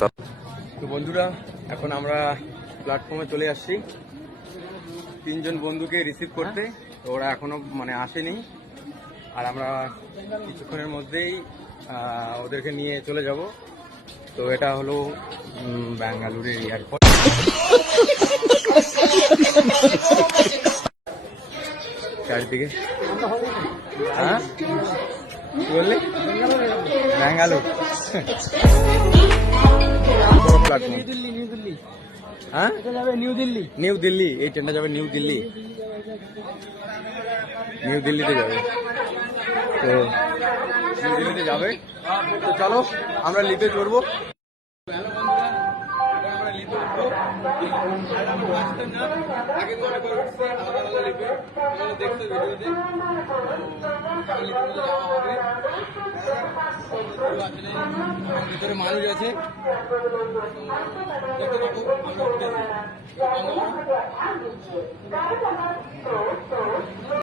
তো বন্ধুরা, এখন আমরা প্ল্যাটফর্মে চলে আসছি তিনজন বন্ধুকে রিসিভ করতে। তো ওরা এখনো আসেনি, আর আমরা কিছুক্ষণের মধ্যেই ওদেরকে নিয়ে চলে যাব। তো এটা হলো ব্যাঙ্গালুরের এয়ারপোর্ট। চারিদিকে হ্যাঁ কি বললি? ব্যাঙ্গালুর প্ল্যাটফর্ম। হ্যাঁ নিউ দিল্লি। এই ট্রেনটা যাবে নিউ দিল্লি। নিউ দিল্লিতে যাবে। তো নিউ দিল্লিতে যাবে। তো চলো আমরা লিফটে চড়বো। আমরা লিফটে উঠবো। আগে তো অনেকবার উঠছি আলাদা আলাদা লিফটে, তোমরা দেখছো ভিডিওতে। লিফটে যাওয়া হবে। ভিতরে মানুষ আছে, দেখতে পাবো। আমরা উঠতেছি।